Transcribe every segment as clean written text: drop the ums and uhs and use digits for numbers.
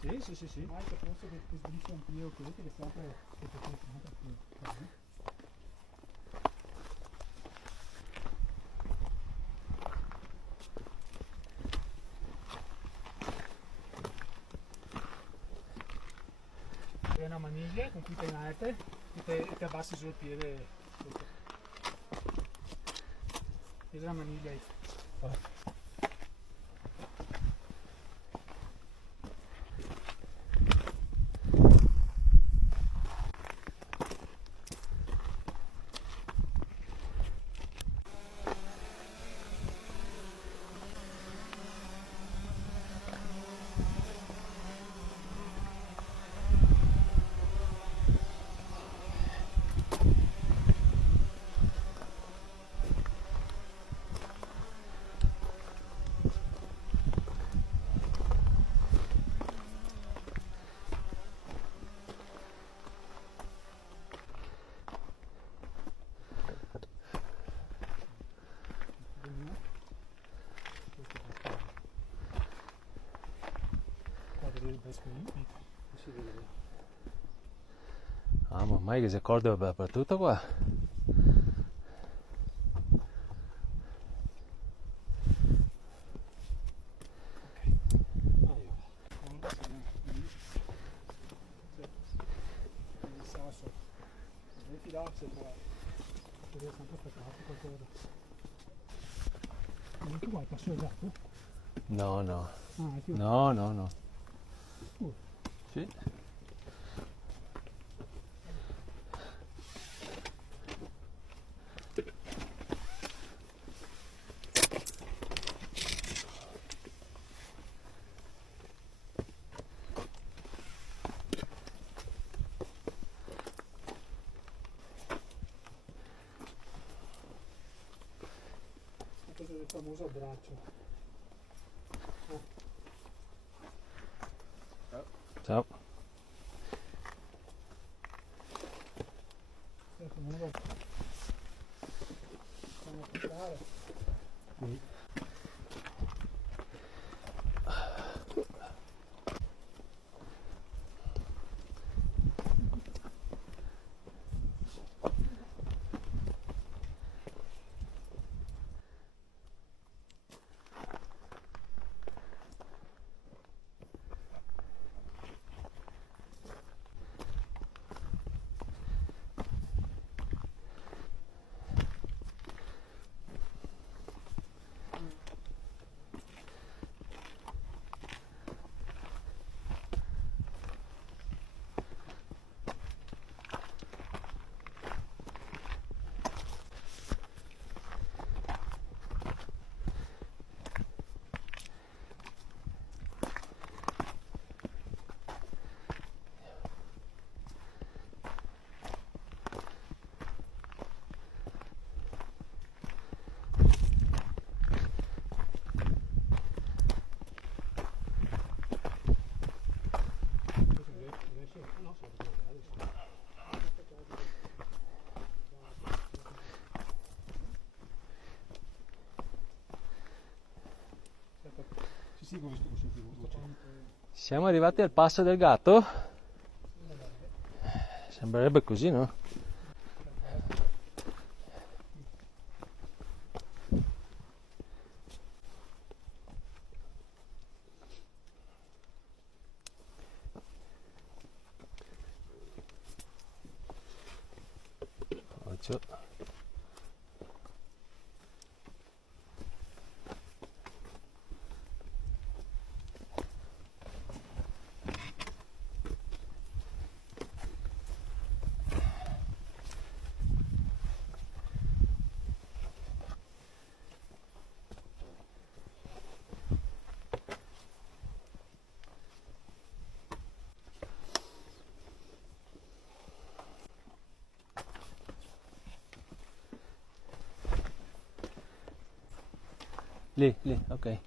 Sì, sì, sì, sì. Ma che forse che sdrizzo anch'io, così che sempre sempre. È una maniglia con cui te inarte e ti abbassi sul piede sotto. Questa è una maniglia. Ah, ma ormai che si accorge dappertutto qua. Il sasso. Devi fidarsi però. Devi sempre aspettarti qualcosa. Non tu hai passeggiato? No, no. Ah, ti No, no, no. Sì. cosa del famoso abbraccio. Ciao. Comunque fanno toccare. Sì, come sentivo voce. Siamo arrivati al passo del gatto? Sembrerebbe così, no? Occhio. Lì, lì, ok.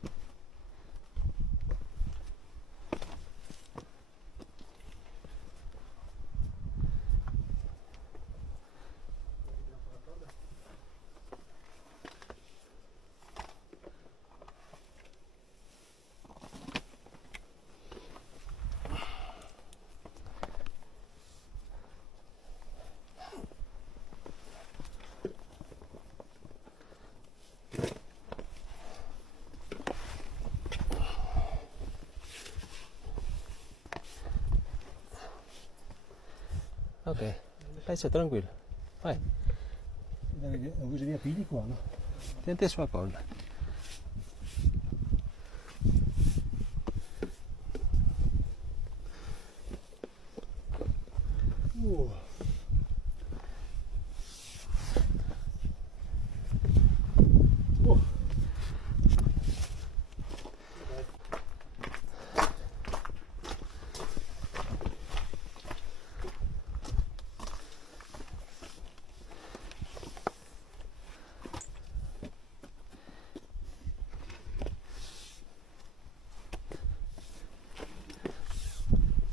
Ok. Pensa tranquillo. Vai, Ho visto via pigli qua, no? tienti sulla corda. Uh. Uh.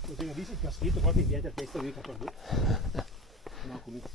Così dici che ha scritto qualche dietro a testa lì che ha perduto. No, comunque.